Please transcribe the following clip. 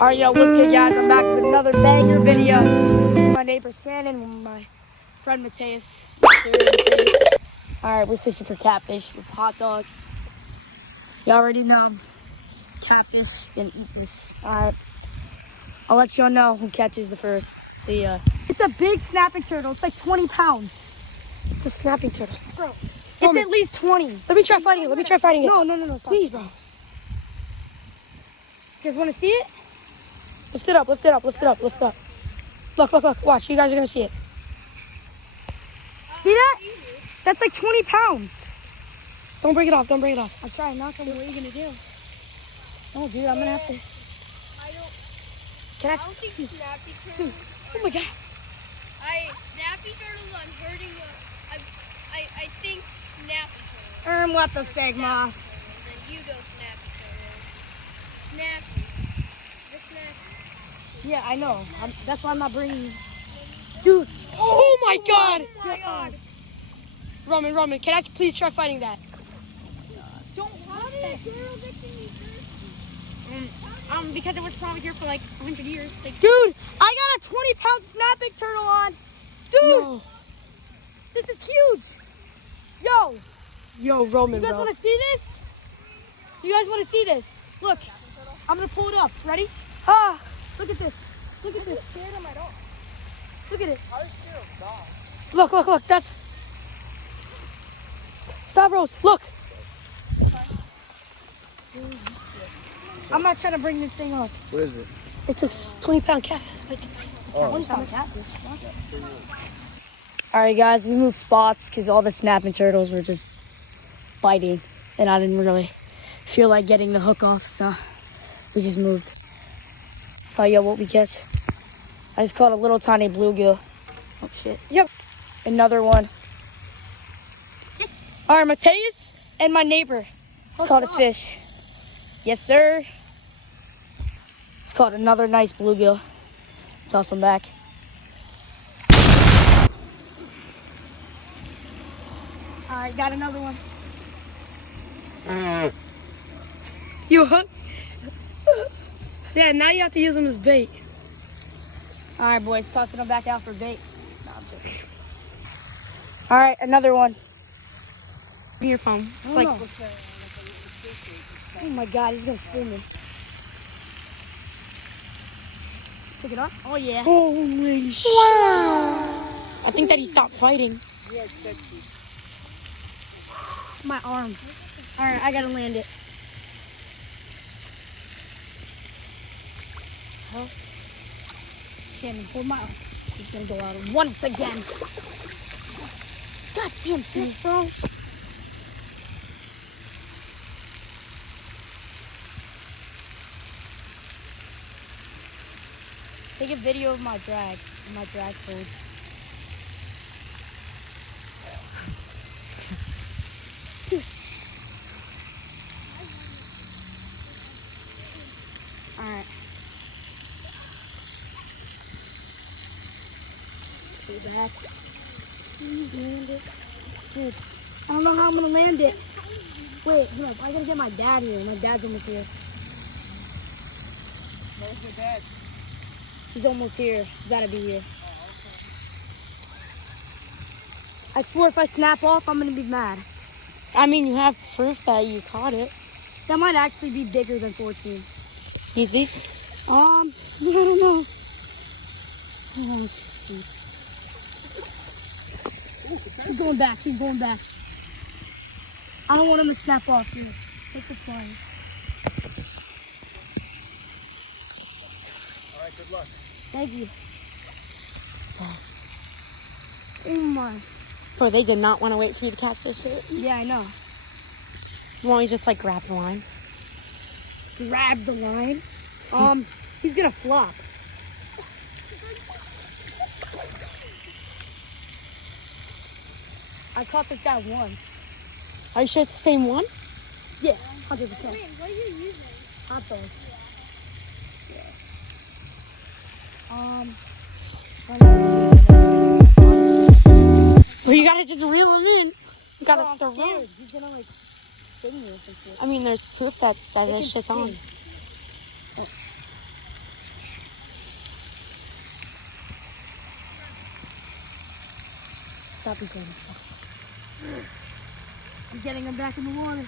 Alright, yo, what's good, guys? I'm back with another banger video. My neighbor Shannon and my friend Mateus. Alright, we're fishing for catfish with hot dogs. You already know. Catfish, gonna eat this. Alright. I'll let y'all know who catches the first. See ya. It's a big snapping turtle. It's like 20 pounds. It's a snapping turtle. Bro, it's at least 20. Let me try fighting it. No. Stop. Please, bro. You guys want to see it? Lift it up. Look. Watch. You guys are going to see it. See that? That's like 20 pounds. Don't break it off. I'm trying not to. What are you going to do? No, dude, I'm going to have to. I don't think snappy turtles. Oh my God. Snappy turtles on hurting. I think snappy turtles. What the sigma? And then you go snappy turtles. Snappy. You're snappy. Yeah, I know. That's why I'm not bringing. Dude. Oh my God. Oh my God. Roman, can I please try fighting that? Don't watch that. Because it was probably here for like 100 years. Dude, I got a 20-pound snapping turtle on. Dude, No. This is huge. Yo, Roman, You guys bro. want to see this? You guys want to see this? Look, I'm going to pull it up. Ready? Look at this. Look at this. Look at it. Look. That's Stavros. Look. I'm not trying to bring this thing up. What is it? It's a 20-pound cat. Alright guys, we moved spots because all the snapping turtles were just biting and I didn't really feel like getting the hook off, so we just moved. Tell you what we catch. I just caught a little tiny bluegill. Oh shit. Yep. Another one. Alright, Mateus and my neighbor. It's caught a fish. Yes, sir. It's caught another nice bluegill. Toss him back. Alright, got another one. You hook? Yeah, now you have to use them as bait. Alright, boys, tossing them back out for bait. No, I'm joking. Alright, another one. In your phone. It's Like, like, oh my God, he's gonna spoon me. Pick it up. Oh yeah. holy shit. I think that he stopped fighting. My arm. Alright, I gotta land it. Oh. Shannon, hold my arm. He's gonna go out once again. Goddamn fish, bro. Take a video of my drag food. Alright. Stay back. Please land it. Wait, I don't know how I'm gonna land it. Wait, look, I gotta get my dad here. My dad's almost here. Where's your dad? He's almost here. He's gotta be here. I swear if I snap off, I'm gonna be mad. I mean, you have proof that you caught it. That might actually be bigger than 14. Easy. I don't know. Oh, shoot. He's going back. I don't want him to snap off. Here, take the flying. All right, good luck. Thank you. Oh my. Bro, they did not want to wait for you to catch this shit. Yeah, I know. Why don't you just like grab the line? Grab the line. He's gonna flop. I caught this guy once. Are you sure it's the same one? Yeah, 100%. Wait, what are you using? Hot dog. Well, you gotta just reel him in. You gotta I'm throw scared. He's gonna like sting me or some shit. I mean, there's proof that It this can shit's on. sting. stop recording. I'm getting them back in the water.